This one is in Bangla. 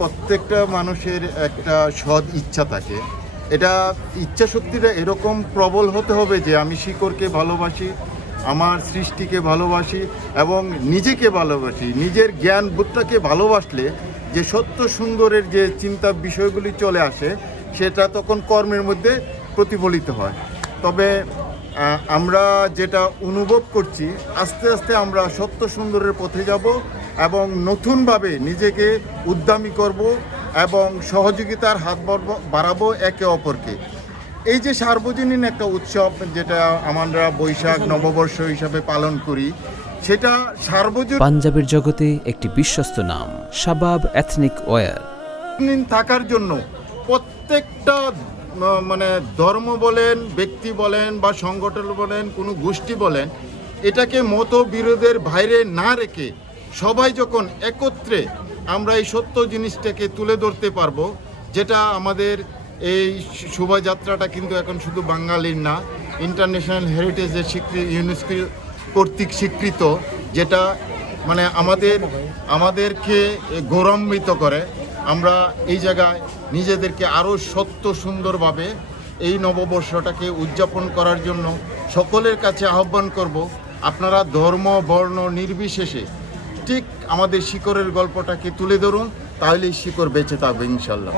প্রত্যেকটা মানুষের একটা সৎ ইচ্ছা থাকে। এটা ইচ্ছা শক্তিটা এরকম প্রবল হতে হবে যে আমি শিকড়কে ভালোবাসি, আমার সৃষ্টিকে ভালোবাসি এবং নিজেকে ভালোবাসি। নিজের জ্ঞান বোধটাকে ভালোবাসলে যে সত্য সুন্দরের যে চিন্তা বিষয়গুলি চলে আসে সেটা তখন কর্মের মধ্যে প্রতিফলিত হয়। তবে আমরা যেটা অনুভব করছি, আস্তে আস্তে আমরা সত্য সুন্দরের পথে যাব এবং নতুনভাবে নিজেকে উদ্যমী করব এবং সহযোগিতার হাত বাড়াবো একে অপরকে। এই যে সার্বজনীন একটা উৎসব যেটা আমরা বৈশাখ নববর্ষ হিসাবে পালন করি, সেটা সার্বজনীন পাঞ্জাবের জগতে একটি বিশ্বস্ত নাম শাবাব এথনিক ওয়্যার। থাকার জন্য প্রত্যেকটা ধর্ম বলেন, ব্যক্তি বলেন বা সংগঠন বলেন, কোনো গোষ্ঠী বলেন, এটাকে মতবিরোধের বাইরে না রেখে সবাই যখন একত্রে আমরা এই সত্য জিনিসটাকে তুলে ধরতে পারবো, যেটা আমাদের এই শোভাযাত্রাটা কিন্তু এখন শুধু বাঙালির না, ইন্টারন্যাশনাল হেরিটেজের ইউনেস্কো কর্তৃক স্বীকৃত, যেটা আমাদেরকে গৌরবান্বিত করে। আমরা এই জায়গায় নিজেদেরকে আরও সত্য সুন্দরভাবে এই নববর্ষটাকে উদযাপন করার জন্য সকলের কাছে আহ্বান করব, আপনারা ধর্ম বর্ণ নির্বিশেষে ঠিক আমাদের শিকড়ের গল্পটাকে তুলে ধরুন, তাহলেই শিকড় বেঁচে থাকবে ইনশাল্লাহ।